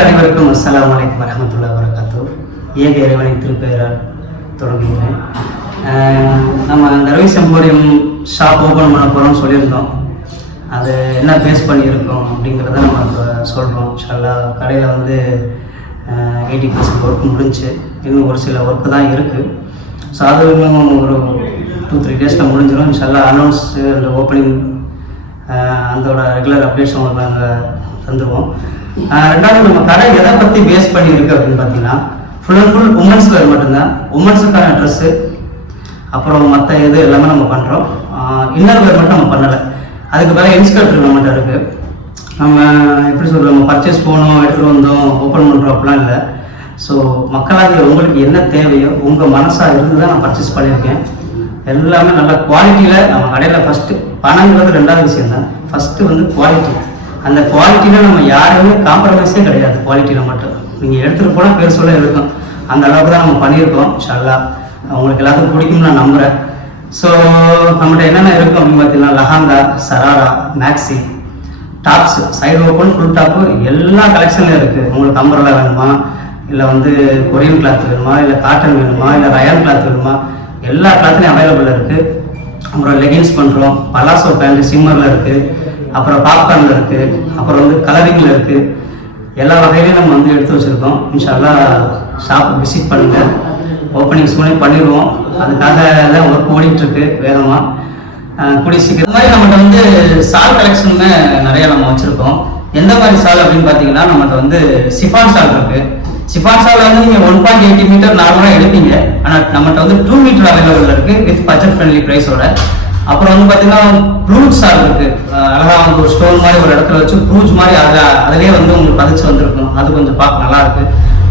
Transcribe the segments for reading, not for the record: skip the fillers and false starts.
நண்பர்கள் அனைவருக்கும் அஸ்ஸலாமு அலைக்கும் வரஹ்மத்துல்லாஹி வபரகாத்துஹு. ஏக இறைவனின் திருப்பெயரால் தொடங்குகிறேன். நம்ம அந்த ரவி எம்போரியம் ஷாப் ஓப்பன் பண்ண போகிறோம்னு சொல்லியிருந்தோம். அது என்ன பேஸ் பண்ணியிருக்கோம் அப்படிங்கிறத நம்ம இப்போ சொல்கிறோம். இன்ஷால்லா கடையில் வந்து 80% ஒர்க் முடிஞ்சு, இன்னும் ஒரு சில ஒர்க்கு தான் இருக்குது. ஸோ அது இன்னும் ஒரு 2-3 டேஸில் முடிஞ்சிடும். இன்ஷால்லா அனௌன்ஸ் அந்த ஓப்பனிங் அதோட ரெகுலர் அப்டேட்ஸ் உங்களுக்கு நாங்கள் தந்துடுவோம். ரெண்டாவது நம்ம கடை எதை பற்றி பேஸ் பண்ணியிருக்கு அப்படின்னு பார்த்தீங்கன்னா, full and full women's wear மட்டும்தான். உமன்ஸுக்கான ட்ரெஸ்ஸு, அப்புறம் மற்ற இது எல்லாமே நம்ம பண்ணுறோம். இன்னர் வேர் மட்டும் நம்ம பண்ணலை. அதுக்கு மேலே இன்ஸ்கர்ட் நம்மகிட்ட இருக்குது. நம்ம எப்படி சொல்கிறோம், நம்ம பர்ச்சேஸ் போனோம், எடுத்துகிட்டு வந்தோம், ஓப்பன் பண்ணுறோம் அப்படிலாம் இல்லை. ஸோ மக்களாகிய உங்களுக்கு என்ன தேவையோ உங்கள் மனசாக இருந்து தான் நான் பர்ச்சேஸ் பண்ணியிருக்கேன். எல்லாமே நல்ல குவாலிட்டியில் நம்ம கடையில் ஃபஸ்ட்டு பணங்கிறது ரெண்டாவது விஷயம் தான். ஃபஸ்ட்டு வந்து குவாலிட்டி. அந்த குவாலிட்டியில் நம்ம யாருமே காம்ப்ரமைஸே கிடையாது. குவாலிட்டியில் மட்டும் நீங்கள் எடுத்துகிட்டு போனால் பேர் சொல்ல இருக்கும். அந்த அளவுக்கு தான் நம்ம பண்ணியிருக்கோம். இன்ஷா உங்களுக்கு எல்லாத்துக்கும் பிடிக்கும்னு நான் நம்புகிறேன். ஸோ நம்மகிட்ட என்னென்ன இருக்கும் அப்படின்னு பார்த்தீங்கன்னா, lehenga, sharara, maxi, tops, side open, full top எல்லா கலெக்ஷன்லையும் இருக்குது. உங்களுக்கு அம்பர்லா வேணுமா, இல்லை வந்து கொரியன் கிளாத் வேணுமா, இல்லை காட்டன் வேணுமா, இல்லை ரயான் கிளாத் வேணுமா, எல்லா கிளாத்லையும் அவைலபிளாக இருக்குது. அப்புறம் லெகின்ஸ் பண்ணுறோம். பலாசோ பேண்ட் சிம்மரில் இருக்குது, அப்புறம் பாப்கார்னில் இருக்குது, அப்புறம் வந்து கலரிங்கில் இருக்குது. எல்லா வகையிலையும் நம்ம வந்து எடுத்து வச்சுருக்கோம். இன்ஷால்லா ஷாப் விசிட் பண்ணுங்கள். ஓப்பனிங் சூனே பண்ணிடுவோம். அதுக்காக தான் ஒர்க் ஓடிட்டுருக்கு வேகமாக. கூடிய சீக்கிரம் இந்த மாதிரி நம்மகிட்ட வந்து சால் கலெக்ஷனுமே நிறையா நம்ம வச்சுருக்கோம். எந்த மாதிரி சால் அப்படின்னு பார்த்தீங்கன்னா, நம்மகிட்ட வந்து சிஃபான் சால் இருக்குது. சிஃபான் சால் வந்து நீங்கள் 1.80 மீட்டர் நார்மலாக எடுப்பீங்க. ஆனால் நம்மகிட்ட வந்து 2 மீட்டர் அவைலபிள் இருக்குது வித் பட்ஜெட் ஃப்ரெண்ட்லி ப்ரைஸோட. அப்புறம் வந்து பார்த்தீங்கன்னா ப்ளூஜ் சால் இருக்குது. அழகாக வந்து ஒரு ஸ்டோன் மாதிரி ஒரு இடத்துல வச்சு ப்ளூஜ் மாதிரி அதிலே வந்து உங்களுக்கு பதிச்சு வந்திருக்கும். அது கொஞ்சம் பார்க்க நல்லா இருக்கு.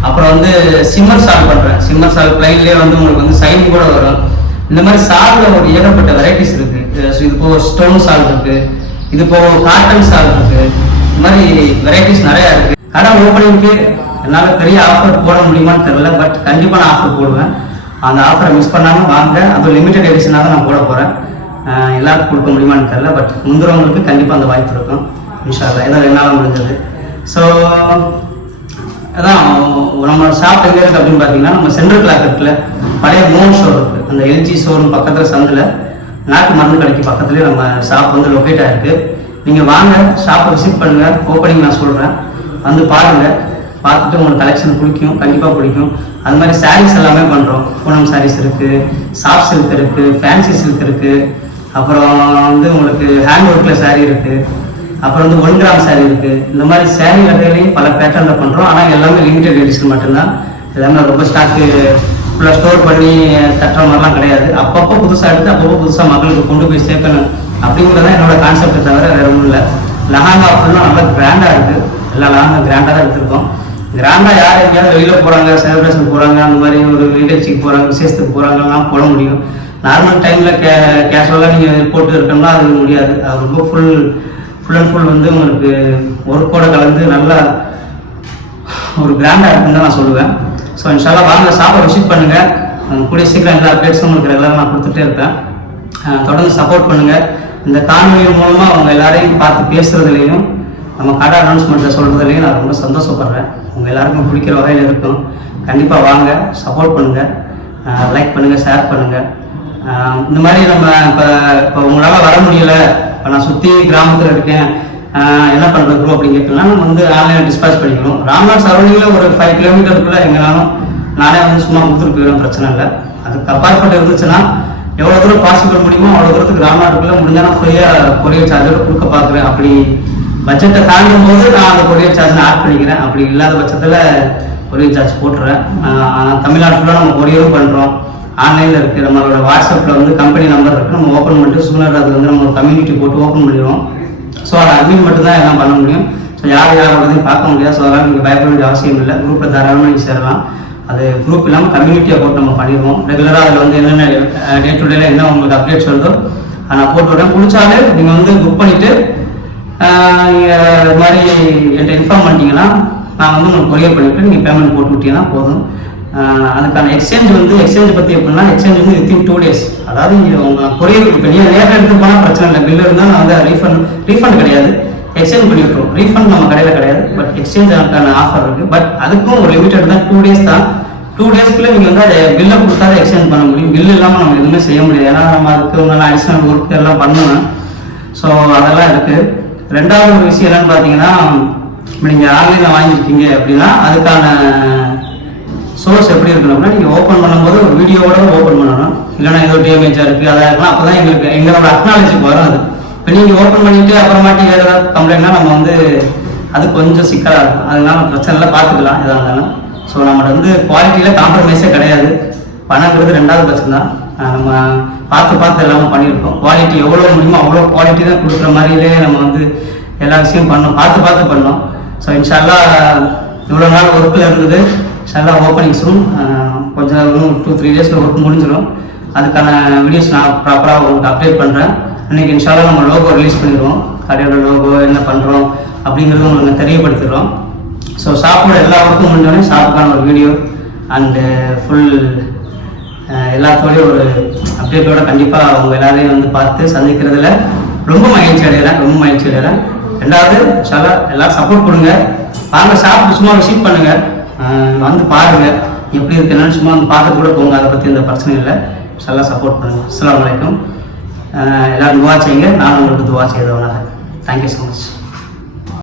அப்புறம் வந்து சிம்மர் சால் பண்ணுறேன். சிம்மர் சால் பிளைன்லேயே வந்து உங்களுக்கு வந்து சைனிங் கூட வரும். இந்த மாதிரி சாலில் ஒரு ஏகப்பட்ட வெரைட்டிஸ் இருக்குது. இது போக ஸ்டோன் சால் இருக்குது, இது போக காட்டன் சால் இருக்குது. இந்த மாதிரி வெரைட்டிஸ் நிறையா இருக்குது. கடை ஓப்பனிங்க்கு என்னால் பெரிய ஆஃபர் போட முடியுமான்னு தெரியல, பட் கண்டிப்பாக நான் ஆஃபர் போடுவேன். அந்த ஆஃபரை மிஸ் பண்ணாமல் வாங்க. அது லிமிடெட் எடிஷனாக தான் நான் போட போகிறேன். எல்லாருக்கும் கொடுக்க முடியுமான்னு தெரியல, பட் முந்திரவங்களுக்கு கண்டிப்பாக அந்த வாய்ப்பு இருக்கும். இன்ஷா அல்லாஹ் ஏதாவது என்னால் முடிஞ்சது. ஸோ அதான் நம்ம ஷாப் எங்கே இருக்குது அப்படின்னு பார்த்தீங்கன்னா, நம்ம சென்ட்ரல் கிளாக்கெட்டில் பழைய மோன் ஷோர் இருக்குது. அந்த எல்ஜி ஷோரூம் பக்கத்தில் சந்தில் நாட்டு மருந்து கடைக்கு பக்கத்துலேயே நம்ம ஷாப் வந்து லொக்கேட் ஆகிருக்கு. நீங்கள் வாங்க, ஷாப்பை விசிட் பண்ணுங்கள். ஓப்பனிங் நான் சொல்கிறேன், வந்து பாருங்கள். பார்த்துட்டு உங்களுக்கு கலெக்ஷன் பிடிக்கும், கண்டிப்பாக பிடிக்கும். அது மாதிரி சாரீஸ் எல்லாமே பண்ணுறோம். பூனம் சாரீஸ் இருக்குது, சாஃப்ட் சில்க் இருக்குது, ஃபேன்சி சில்க் இருக்குது. அப்புறம் வந்து உங்களுக்கு ஹேண்ட் ஒர்க்கில் சாரீ இருக்குது. அப்புறம் வந்து 1 கிராம் சாரீ இருக்குது. இந்த மாதிரி சாரீ வகையிலையும் பல பேட்டர்னில் பண்ணுறோம். ஆனால் எல்லாமே லிமிடெட் எடிஷன் மட்டும்தான். எல்லாமே ரொம்ப ஸ்டாக்கு ஃபுல்லாக ஸ்டோர் பண்ணி தட்டுற மாதிரிலாம் கிடையாது. அப்பப்போ புதுசாக எடுத்து அப்பப்போ புதுசாக மக்களுக்கு கொண்டு போய் சேர்க்கணும் அப்படிங்கிறதான் என்னோட கான்செப்டை தவிர வேறு ஒன்றும் இல்லை. லஹாங்கா ஃபுல்லாக நல்லா கிராண்டாக இருக்குது. எல்லா லஹாங்கா கிராண்டாக தான் எடுத்திருக்கோம். கிராண்டாக யார் எங்கேயாவது வெளியில் போகிறாங்க, செலிப்ரேஷன் போகிறாங்க, அந்த மாதிரி ஒரு நிகழ்ச்சிக்கு போகிறாங்க, விசேஷத்துக்கு போகிறாங்கலாம் போட முடியும். நார்மல் டைமில் கேஷுவலாக நீங்கள் போட்டு இருக்கோம்னா அது முடியாது. அது ரொம்ப ஃபுல் அண்ட் ஃபுல் வந்து உங்களுக்கு ஒர்க்கோட கலந்து நல்லா ஒரு கிராண்டாக இருக்குன்னு தான் நான் சொல்லுவேன். ஸோ இன்ஷால்லா வாங்க, ஷாப்பை விசிட் பண்ணுங்கள். கூடிய சீக்கிரம் எல்லா அப்டேட்ஸும் உங்களுக்கு ரெகுலராக நான் கொடுத்துட்டே இருப்பேன். தொடர்ந்து சப்போர்ட் பண்ணுங்கள். இந்த காணொலி மூலமாக அவங்க எல்லாரையும் பார்த்து பேசுகிறதுலையும் நம்ம கடை அனௌன்ஸ்மெண்ட்டில் சொல்கிறதுலையும் நான் ரொம்ப சந்தோஷப்படுறேன். உங்கள் எல்லாருக்கும் பிடிக்கிற வகையில் இருக்கும். கண்டிப்பாக வாங்க, சப்போர்ட் பண்ணுங்கள், லைக் பண்ணுங்கள், ஷேர் பண்ணுங்கள். இந்த மாதிரி நம்ம இப்போ உங்களால் வர முடியலை, இப்போ நான் சுற்றி கிராமத்தில் இருக்கேன், என்ன பண்ணுறது ப்ரோ அப்படின்னு கேட்டோம்னா, நம்ம வந்து ஆன்லைனில் டிஸ்பேச் பண்ணிக்கணும். ராம்நாத் சரௌண்டிங்கில் ஒரு 5 கிலோமீட்டருக்குள்ளே எங்கேனாலும் நானே வந்து சும்மா கொடுத்துட்டு போயிடும், பிரச்சனை இல்லை. அதுக்கு அப்பாற்பட்டு இருந்துச்சுன்னா எவ்வளோ தூரம் பாசிபிள் முடியுமோ அவ்வளோ தூரத்துக்கு ராம்நாட்டுக்குள்ளே முடிஞ்சாலும் ஃப்ரீயாக கொரியர் சார்ஜோடு கொடுக்க பார்க்குறேன். அப்படி பட்ஜெட்டை தாண்டும் போது நான் அந்த கொரியர் சார்ஜ் ஆட் பண்ணிக்கிறேன். அப்படி இல்லாத பட்சத்தில் கொரியர் சார்ஜ் போட்டுறேன். தமிழ்நாடு ஃபுல்லாக நம்ம கொரியரும் பண்ணுறோம். ஆன்லைனில் இருக்குது. நம்மளோட வாட்ஸ்அப்பில் வந்து கம்பெனி நம்பர் இருக்குது. நம்ம ஓப்பன் பண்ணிட்டு சூனர் அது வந்து நம்ம ஒரு கம்யூனிட்டி போட்டு ஓப்பன் பண்ணிடுவோம். ஸோ அதை அட்மின் மட்டும்தான் எல்லாம் பண்ண முடியும். ஸோ யாரையும் பார்க்க முடியாது. ஸோ அதெல்லாம் நீங்கள் பயப்பட வேண்டிய அவசியம் இல்லை. குரூப்பில் தாராளமாக நீங்கள் சேரலாம். அது குரூப் இல்லாமல் கம்யூனிட்டியாக போட்டு நம்ம பண்ணிடுவோம். ரெகுலராக அதில் வந்து என்னென்ன டே டு டேல என்ன உங்களுக்கு அப்டேட்ஸ் வருதோ அதை நான் போட்டு விடுறேன். பிடிச்சாலே நீங்கள் வந்து புக் பண்ணிவிட்டு நீங்கள் இது மாதிரி என்கிட்ட இன்ஃபார்ம் பண்ணிட்டீங்கன்னா நான் வந்து உங்களுக்கு கொரியர் பண்ணிவிட்டு நீங்கள் பேமெண்ட் போட்டு விட்டீங்கன்னா போதும். அதுக்கான எக்ஸ்சேஞ்ச் பற்றி எப்படின்னா, எக்ஸ்சேஞ்ச் வந்து வித்தின் 2 days. அதாவது உங்கள் கொரியர் இப்போ நீங்கள் நேரில் எடுத்து போனால் பிரச்சனை இல்லை. பில்லு இருந்தால் நான் வந்து ரீஃபண்ட் கிடையாது. எக்ஸ்சேஞ்ச் பண்ணி விட்டுருவோம். ரீஃபண்ட் நம்ம கடையில் கிடையாது, பட் எக்ஸ்சேஞ்சுக்கான ஆஃபர் இருக்குது. பட் அதுக்கும் ஒரு லிமிட்டட் தான், 2 days தான். 2 daysக்குள்ளே நீங்கள் வந்து அதை பில்லை கொடுத்தா எக்ஸ்சேஞ்ச் பண்ண முடியும். பில் இல்லாமல் நம்ம எதுவுமே செய்ய முடியாது. ஏன்னா நம்ம அதுக்கு உண்டான அடிஷ்னல் ஒர்க் எல்லாம் பண்ணணும். ஸோ அதெல்லாம் இருக்குது. ரெண்டாவது ஒரு விஷயம் என்னன்னு பார்த்தீங்கன்னா, நீங்கள் ஆன்லைனில் வாங்கியிருக்கீங்க அப்படின்னா அதுக்கான சோர்ஸ் எப்படி இருக்கணும் அப்படின்னா, நீங்கள் ஓப்பன் பண்ணும்போது ஒரு வீடியோவோட ஓப்பன் பண்ணணும். இல்லைன்னா ஏதோ டேமேஜாக இருக்குது அதாக இருக்கலாம். அப்போ தான் எங்களோட அக்னாலஜிக்கு வரும். அது இப்போ நீங்கள் ஓப்பன் பண்ணிவிட்டு அப்புறமாட்டி வேறு ஏதாவது கம்ப்ளைண்ட்னா நம்ம வந்து அது கொஞ்சம் சிக்கலாக இருக்கும். அதனால பிரச்சனை இல்லை, பார்த்துக்கலாம் எதாக இருந்தாலும். ஸோ நம்மகிட்ட வந்து குவாலிட்டியில் காம்ப்ரமைஸே கிடையாது. பணங்கிறது 2வது பட்சம் தான். நம்ம பார்த்து எல்லாமே பண்ணியிருக்கோம். குவாலிட்டி எவ்வளோ முடியுமோ அவ்வளோ குவாலிட்டி தான் கொடுக்குற மாதிரியே நம்ம வந்து எல்லா விஷயம் பண்ணோம், பார்த்து பண்ணோம். ஸோ இன்ஷால்லா இவ்வளோ நாள் ஒர்க்கில் இருந்தது, இன்ஷால்லா ஓப்பனிங் சூன். கொஞ்சம் இன்னும் 2-3 daysல ஒர்க் முடிஞ்சிடும். அதுக்கான வீடியோஸ் நான் ப்ராப்பராக உங்களுக்கு அப்டேட் பண்ணுறேன். அன்றைக்கி இன்ஷால்லா நம்ம லோகோ ரிலீஸ் பண்ணிடுவோம். கடையோட லோகோ என்ன பண்ணுறோம் அப்படிங்கிறது உங்களுக்கு தெரியப்படுத்திடுறோம். ஸோ ஷாப்போட எல்லா ஒர்க்கும் முடிஞ்சோடனே ஷாப்புக்கான ஒரு வீடியோ அண்டு ஃபுல் எல்லாத்தோடையும் ஒரு அப்டேட்டோட கண்டிப்பாக அவங்க எல்லாரையும் வந்து பார்த்து சந்திக்கிறதுல ரொம்ப மகிழ்ச்சி அடைகிறேன். 2வது இன்ஷால்லா எல்லோரும் சப்போர்ட் கொடுங்க. வாங்க ஷாப் சும்மா விசிட் பண்ணுங்கள், வந்து பாருங்கள் எப்படி இருக்கு என்னன்னு. சும்மா வந்து பார்த்து கூட போங்க, அதை பற்றி எந்த பிரச்சனை இல்லை. இன்ஷால்லா சப்போர்ட் பண்ணுங்கள். அஸ்ஸலாமு அலைக்கும். எல்லோரும் துவா செய்யுங்க, நானும் உங்களுக்கு துவா செய்தவனாக. Thank you so much.